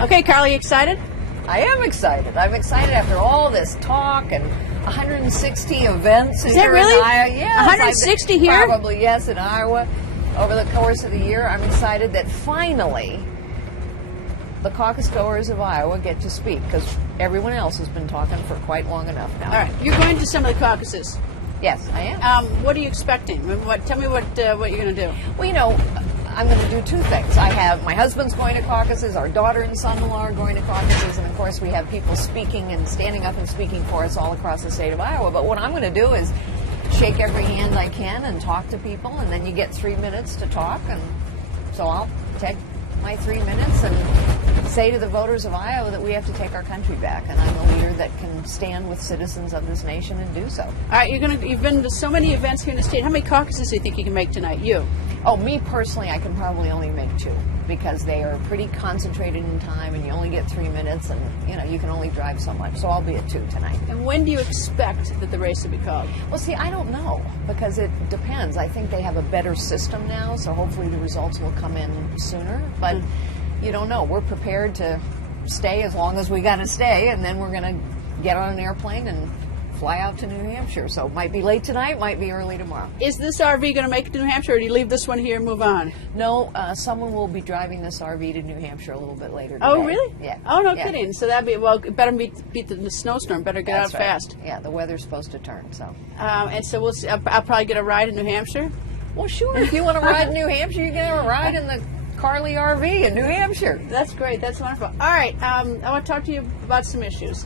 Okay, Carly, excited? I am excited. I'm excited after all this talk and 160 events. Is that really? In Iowa. Yes, 160 here? Probably, yes, in Iowa over the course of the year. I'm excited that finally the caucus goers of Iowa get to speak, because everyone else has been talking for quite long enough now. All right, you're going to some of the caucuses. Yes, I am. What are you expecting? Tell me what you're going to do. Well, you know, I'm going to do two things. I have my husband's going to caucuses, our daughter and son-in-law are going to caucuses, and of course we have people speaking and standing up and speaking for us all across the state of Iowa. But what I'm going to do is shake every hand I can and talk to people, and then you get 3 minutes to talk, and so I'll take my 3 minutes and say to the voters of Iowa that we have to take our country back, and I'm a leader that can stand with citizens of this nation and do so. All right, you've been to so many events here in the state. How many caucuses do you think you can make tonight? You? Oh, me personally, I can probably only make 2, because they are pretty concentrated in time, and you only get 3 minutes, and you can only drive so much. So I'll be at 2 tonight. And when do you expect that the race will be called? Well, see, I don't know, because it depends. I think they have a better system now, so hopefully the results will come in sooner. But you don't know. We're prepared to stay as long as we got to stay, and then we're going to get on an airplane and fly out to New Hampshire. So it might be late tonight, might be early tomorrow. Is this RV going to make it to New Hampshire, or do you leave this one here and move on? No, someone will be driving this RV to New Hampshire a little bit later today. Oh, really? Yeah. Oh, no kidding. So that'd be, well, better beat the snowstorm. Better get That's out right. fast. Yeah, the weather's supposed to turn, so. And so we'll see. I'll probably get a ride in New Hampshire. Well, sure. If you want to ride in New Hampshire, you get a ride in the Carly RV in New Hampshire. That's great. That's wonderful. All right. I want to talk to you about some issues.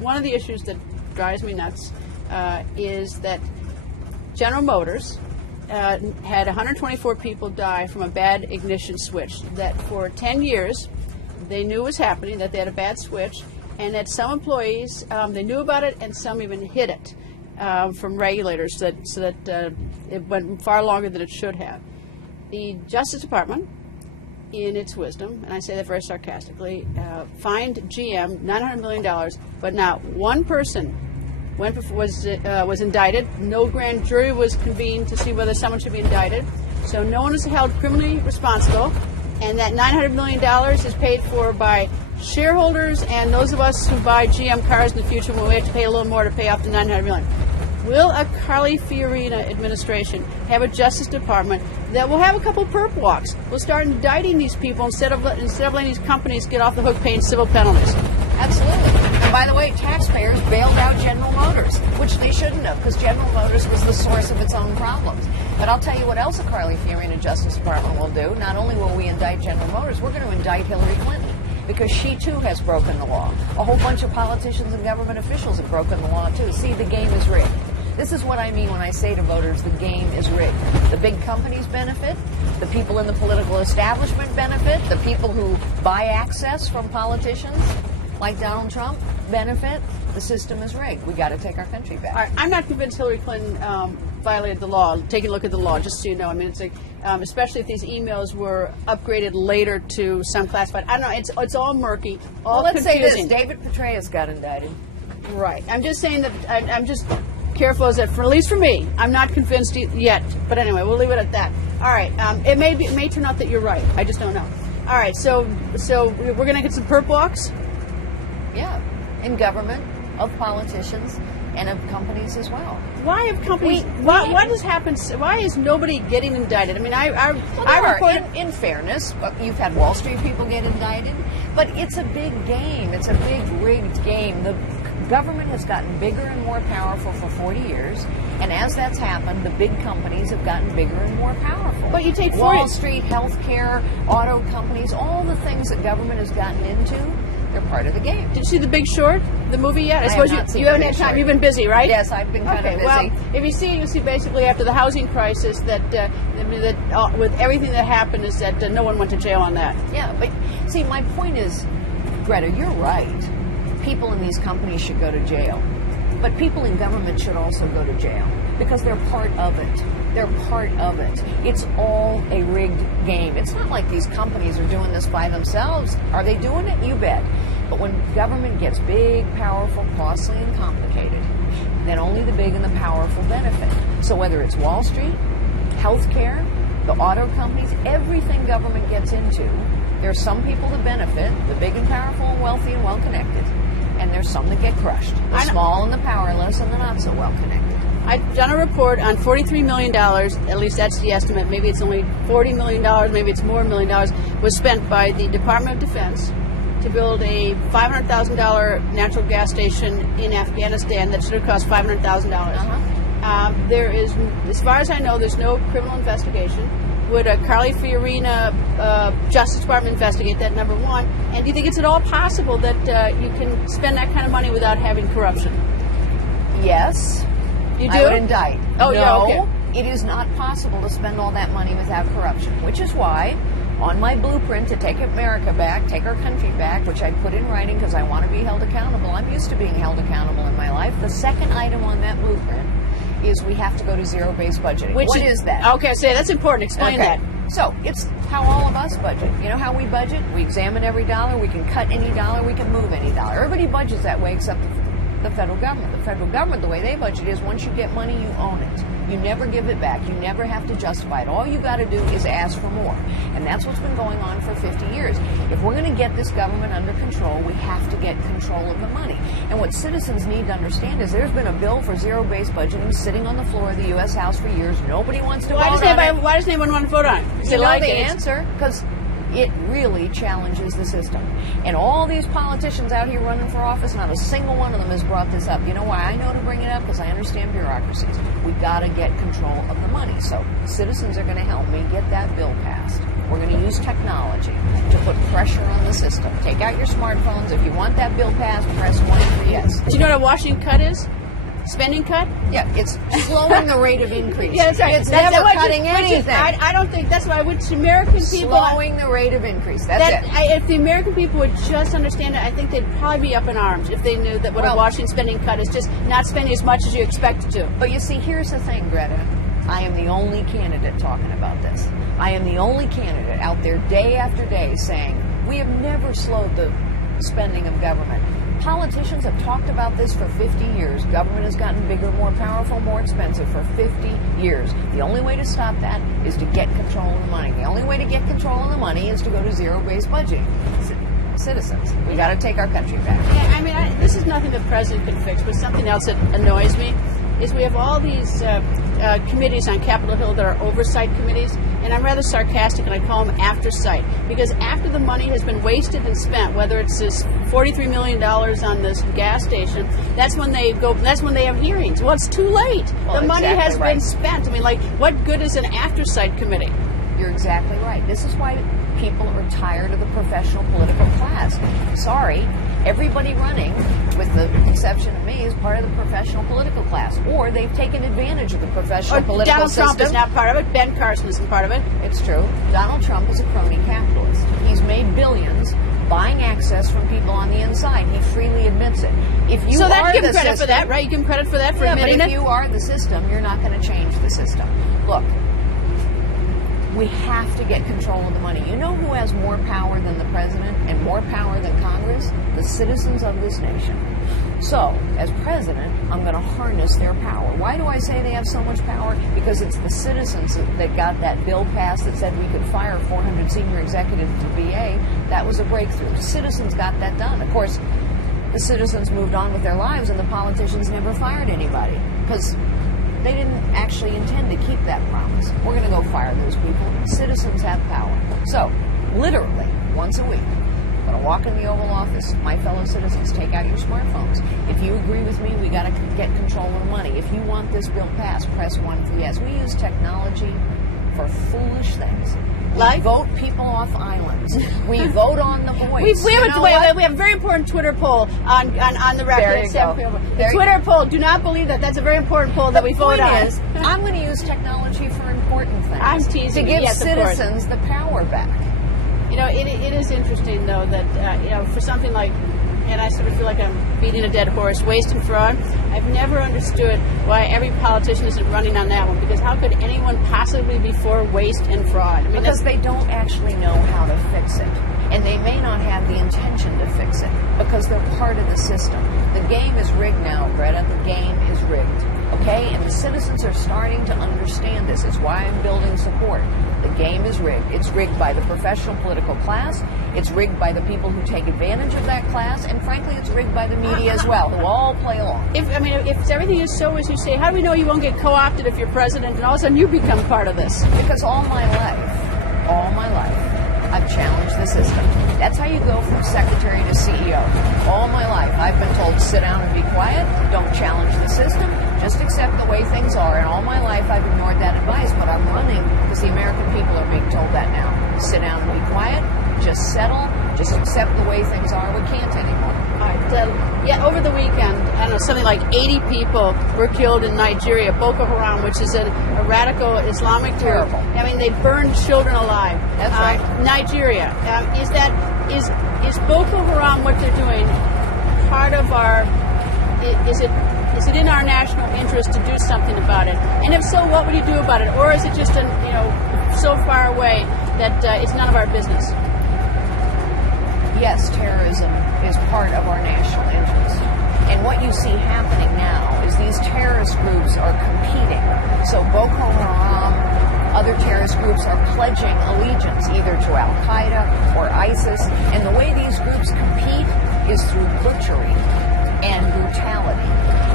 One of the issues that drives me nuts is that General Motors had 124 people die from a bad ignition switch. That for 10 years they knew was happening, that they had a bad switch, and that some employees, they knew about it, and some even hid it from regulators, so that it went far longer than it should have. The Justice Department, in its wisdom, and I say that very sarcastically, fined GM $900 million, but not one person was indicted. No grand jury was convened to see whether someone should be indicted. So no one is held criminally responsible, and that $900 million is paid for by shareholders and those of us who buy GM cars in the future when we have to pay a little more to pay off the $900 million. Will a Carly Fiorina administration have a Justice Department that will have a couple perp walks? We'll start indicting these people instead of letting these companies get off the hook paying civil penalties. Absolutely. And by the way, taxpayers bailed out General Motors, which they shouldn't have, because General Motors was the source of its own problems. But I'll tell you what else a Carly Fiorina Justice Department will do. Not only will we indict General Motors, we're going to indict Hillary Clinton, because she too has broken the law. A whole bunch of politicians and government officials have broken the law too. See, the game is rigged. This is what I mean when I say to voters, the game is rigged. The big companies benefit, the people in the political establishment benefit, the people who buy access from politicians like Donald Trump benefit. The system is rigged. We got to take our country back. All right, I'm not convinced Hillary Clinton violated the law. Take a look at the law, just so you know. I mean, it's like, especially if these emails were upgraded later to some classified. I don't know. It's all murky, all well, let's confusing. say this: David Petraeus got indicted. Right. I'm just saying that I'm just careful as that, for at least for me, I'm not convinced yet. But anyway, we'll leave it at that. All right. It may turn out that you're right. I just don't know. All right. So we're going to get some perp walks. Yeah, in government, of politicians, and of companies as well. Why have companies? What has happened? Why is nobody getting indicted? I mean, I reported. In fairness, you've had Wall Street people get indicted, but it's a big game. It's a big rigged game. The government has gotten bigger and more powerful for 40 years, and as that's happened, the big companies have gotten bigger and more powerful. But you take Wall Street, healthcare, auto companies, all the things that government has gotten into. They're part of the game. Did you see The Big Short, the movie yet? I suppose have not seen you haven't The had Big time. Short. You've been busy, right? Yes, I've been kind of busy. Well, if you see it, you'll see basically after the housing crisis that with everything that happened is that no one went to jail on that. Yeah, but see, my point is, Greta, you're right. People in these companies should go to jail. But people in government should also go to jail because they're part of it. They're part of it. It's all a rigged game. It's not like these companies are doing this by themselves. Are they doing it? You bet. But when government gets big, powerful, costly, and complicated, then only the big and the powerful benefit. So whether it's Wall Street, healthcare, the auto companies, everything government gets into, there are some people that benefit, the big and powerful and wealthy and well-connected, and there's some that get crushed. The small and the powerless and the not so well-connected. I've done a report on $43 million, at least that's the estimate, maybe it's only $40 million, maybe it's more $1 million, was spent by the Department of Defense to build a $500,000 natural gas station in Afghanistan that should have cost $500,000. There is, as far as I know, there's no criminal investigation. Would a Carly Fiorina Justice Department investigate that, number one? And do you think it's at all possible that you can spend that kind of money without having corruption? Yes. You do? I would indict. Oh, no, yeah, okay. It is not possible to spend all that money without corruption, which is why on my blueprint to take America back, take our country back, which I put in writing because I want to be held accountable. I'm used to being held accountable in my life. The second item on that blueprint is we have to go to zero-based budgeting. What is that? Okay, so that's important. Explain that. So it's how all of us budget. You know how we budget? We examine every dollar. We can cut any dollar. We can move any dollar. Everybody budgets that way except the federal government. The federal government, the way they budget is once you get money, you own it. You never give it back. You never have to justify it. All you got to do is ask for more. And that's what's been going on for 50 years. If we're going to get this government under control, we have to get control of the money. And what citizens need to understand is there's been a bill for zero-based budgeting sitting on the floor of the U.S. House for years. Nobody wants to vote on it. Why does anyone want to vote on it? You know the answer? Because it really challenges the system. And all these politicians out here running for office, not a single one of them has brought this up. You know why I know to bring it up? Because I understand bureaucracies. We got to get control of the money. So citizens are going to help me get that bill passed. We're going to use technology to put pressure on the system. Take out your smartphones. If you want that bill passed, press 1 for yes. Do you know what a Washington cut is? Spending cut? Yeah, it's slowing the rate of increase. Yeah, that's right. It's never cutting anything. I don't think that's why. Which American people slowing the rate of increase. That's it. If the American people would just understand it, I think they'd probably be up in arms if they knew that what a Washington spending cut is just not spending as much as you expect it to. But you see, here's the thing, Greta. I am the only candidate talking about this. I am the only candidate out there day after day saying we have never slowed the spending of government. Politicians have talked about this for 50 years. Government has gotten bigger, more powerful, more expensive for 50 years. The only way to stop that is to get control of the money. The only way to get control of the money is to go to zero-based budgeting. Citizens, we got to take our country back. Yeah, I mean, this is nothing the president can fix, but something else that annoys me is we have all these committees on Capitol Hill that are oversight committees, and I'm rather sarcastic, and I call them after sight, because after the money has been wasted and spent, whether it's this $43 million on this gas station, that's when they go. That's when they have hearings. Well, it's too late. The money has been spent. I mean, like, what good is an after sight committee? You're exactly right. This is why people are tired of the professional political class. Sorry, everybody running, with the exception of me, is part of the professional political class, or they've taken advantage of the professional political system. Donald Trump is not part of it. Ben Carson isn't part of it. It's true. Donald Trump is a crony capitalist. He's made billions buying access from people on the inside. He freely admits it. If you so are that give him the credit system, for that, right? You give him credit for that for admitting but it. if you are the system, you're not going to change the system. Look, we have to get control of the money. You know who has more power than the president and more power than Congress? The citizens of this nation. So, as president, I'm going to harness their power. Why do I say they have so much power? Because it's the citizens that got that bill passed that said we could fire 400 senior executives at the VA. That was a breakthrough. The citizens got that done. Of course, the citizens moved on with their lives and the politicians never fired anybody because they didn't actually intend to keep that promise. We're going to go fire those people. Citizens have power. So, literally, once a week, I'm going to walk in the Oval Office. My fellow citizens, take out your smartphones. If you agree with me, we got to get control of the money. If you want this bill passed, press 1 for yes. We use technology for foolish things. We vote people off islands. We vote on the voice. We have a very important Twitter poll on the record. There you go. The Twitter poll. Do not believe that. That's a very important poll that we vote on. Is, I'm going to use technology for important things. I'm teasing to give citizens the power back. You know, it is interesting though that you know, for something like, and I sort of feel like I'm beating a dead horse, waste and fraud. I've never understood why every politician isn't running on that one, because how could anyone possibly be for waste and fraud? I mean, because they don't actually know how to fix it. And they may not have the intention to fix it because they're part of the system. The game is rigged now, Greta. The game is rigged. Okay? And the citizens are starting to understand this. It's why I'm building support. The game is rigged. It's rigged by the professional political class. It's rigged by the people who take advantage of that class. And frankly, it's rigged by the media as well, who all play along. If everything is so as you say, how do we know you won't get co-opted if you're president and all of a sudden you become part of this? Because all my life, I've challenged the system. That's how you go from secretary to CEO. All my life, I've been told, sit down and be quiet, don't challenge the system, just accept the way things are. And all my life, I've ignored that advice, but I'm running because the American people are being told that now. Sit down and be quiet, just settle, just accept the way things are. We can't anymore. All right. Over the weekend, I don't know, something like 80 people were killed in Nigeria. Boko Haram, which is a radical Islamic group. Terrible. I mean, they burned children alive. That's right. Nigeria. Is Boko Haram, what they're doing, part of our? Is it in our national interest to do something about it? And if so, what would you do about it? Or is it just so far away that it's none of our business? Yes, terrorism is part of our national interest. And what you see happening now is these terrorist groups are competing. So Boko Haram, other terrorist groups are pledging allegiance either to Al-Qaeda or ISIS. And the way these groups compete is through butchery and brutality.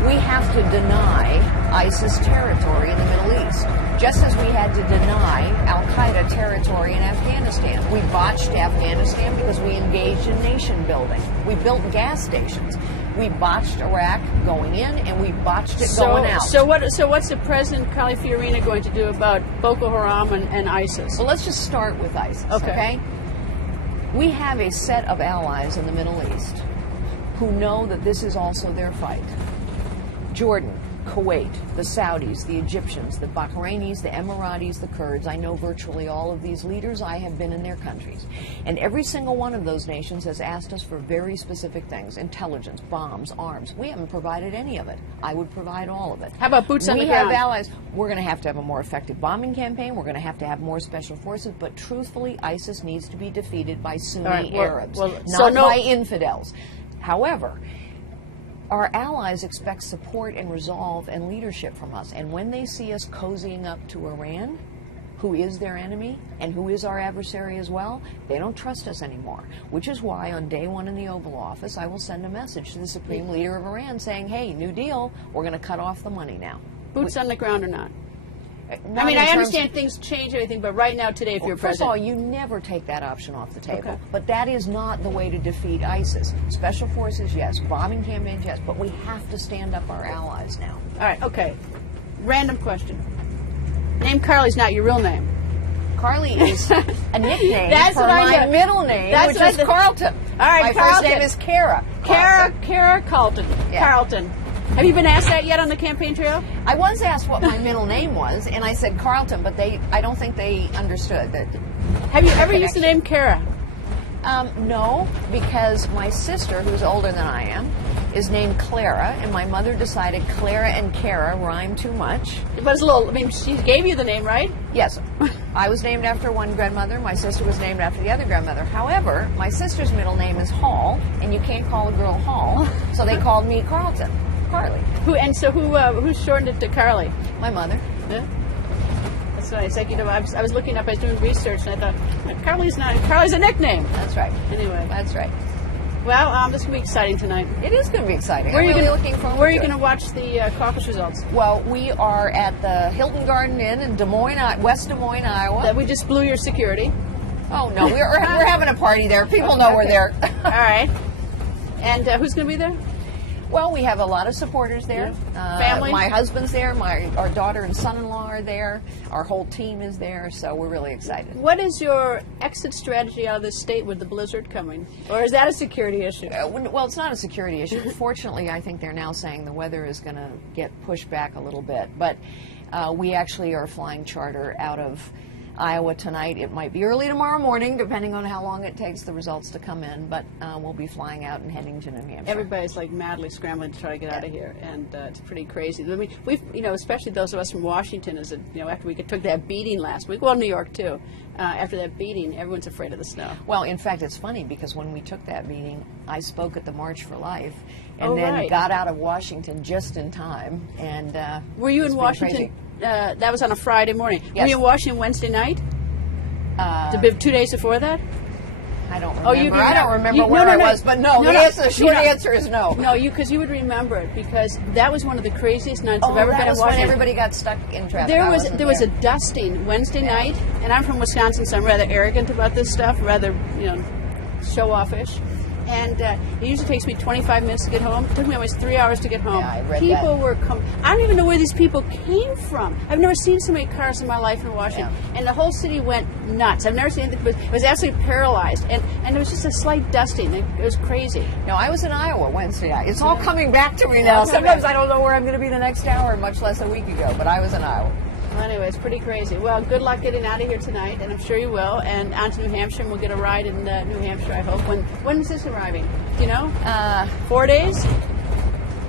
We have to deny ISIS territory in the Middle East, just as we had to deny Al-Qaeda territory in Afghanistan. We botched Afghanistan because we engaged in nation building. We built gas stations. We botched Iraq going in, and we botched it going out. So what's the President Carly Fiorina going to do about Boko Haram and ISIS? Well, let's just start with ISIS, okay? We have a set of allies in the Middle East who know that this is also their fight. Jordan, Kuwait, the Saudis, the Egyptians, the Bahrainis, the Emiratis, the Kurds. I know virtually all of these leaders. I have been in their countries. And every single one of those nations has asked us for very specific things: intelligence, bombs, arms. We haven't provided any of it. I would provide all of it. How about boots on the ground? We have allies. We're going to have a more effective bombing campaign. We're going to have more special forces. But truthfully, ISIS needs to be defeated by Sunni Arabs, not by infidels. However, our allies expect support and resolve and leadership from us. And when they see us cozying up to Iran, who is their enemy and who is our adversary as well, they don't trust us anymore. Which is why on day one in the Oval Office, I will send a message to the Supreme Leader of Iran saying, hey, New Deal, we're going to cut off the money now. Boots on the ground or not? I understand things change everything, but right now, today, if you're president... First of all, you never take that option off the table. Okay. But that is not the way to defeat ISIS. Special forces, yes. Bombing campaigns, yes. But we have to stand up our allies now. All right, okay. Random question. Name Carly's not your real name. Carly is a nickname for my middle name, which is Carlton. All right, my first name is Kara. Kara Carlton. Yeah. Carlton. Have you been asked that yet on the campaign trail? I was asked what my middle name was, and I said Carlton, but I don't think they understood that. Have you ever used the name Kara? No, because my sister, who's older than I am, is named Clara, and my mother decided Clara and Kara rhyme too much. But it's a little, she gave you the name, right? Yes. I was named after one grandmother. My sister was named after the other grandmother. However, my sister's middle name is Hall, and you can't call a girl Hall, so they called me Carlton. Carly. Who shortened it to Carly? My mother. Yeah. That's nice. I was looking up, I was doing research, and I thought, Carly's a nickname. That's right. Anyway. That's right. Well, this will be exciting tonight. It is going to be exciting. Where are you going to watch the caucus results? Well, we are at the Hilton Garden Inn in West Des Moines, Iowa. That we just blew your security. Oh, no. We're having a party there. People know we're there. All right. And who's going to be there? Well, we have a lot of supporters there. Yeah. Family? My husband's there. Our daughter and son-in-law are there. Our whole team is there, so we're really excited. What is your exit strategy out of this state with the blizzard coming? Or is that a security issue? Well, it's not a security issue. Fortunately, I think they're now saying the weather is going to get pushed back a little bit. But we actually are flying charter out of Iowa tonight. It might be early tomorrow morning, depending on how long it takes the results to come in. But we'll be flying out and heading to New Hampshire. Everybody's like madly scrambling to try to get out of here, and it's pretty crazy. I mean, we've, especially those of us from Washington, after we took that beating last week, well, New York too. After that beating, everyone's afraid of the snow. Well, in fact, it's funny because when we took that beating, I spoke at the March for Life, and then right. got out of Washington just in time. And were you in Washington? That was on a Friday morning. Yes. Were you in Washington Wednesday night? 2 days before that? I don't remember. Oh, you I don't remember where I was, but no. The short answer is no. No, because you would remember it because that was one of the craziest nights I've ever been in that was Washington. when everybody got stuck in traffic. There was a dusting Wednesday night, and I'm from Wisconsin, so I'm rather arrogant about this stuff, rather show-offish. And it usually takes me 25 minutes to get home. It took me almost 3 hours to get home. Yeah, I read people that. were I don't even know where these people came from. I've never seen so many cars in my life in Washington. Yeah. And the whole city went nuts. I've never seen anything. It was absolutely paralyzed. And there was just a slight dusting. It was crazy. No, I was in Iowa Wednesday night. It's all coming back to me now. Okay. Sometimes I don't know where I'm going to be the next hour, much less a week ago. But I was in Iowa. Well, anyway, it's pretty crazy. Well, good luck getting out of here tonight, and I'm sure you will. And on to New Hampshire, and we'll get a ride in New Hampshire, I hope. When is this arriving? Do you know? 4 days?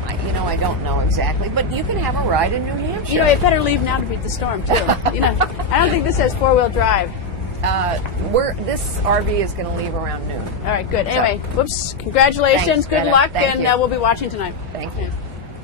I don't know exactly, but you can have a ride in New Hampshire. You better leave now to beat the storm, too. I don't think this has four-wheel drive. This RV is going to leave around noon. All right, good. Anyway, whoops, congratulations, Thanks, good Greta. luck, Thank and you. we'll be watching tonight. Thank you.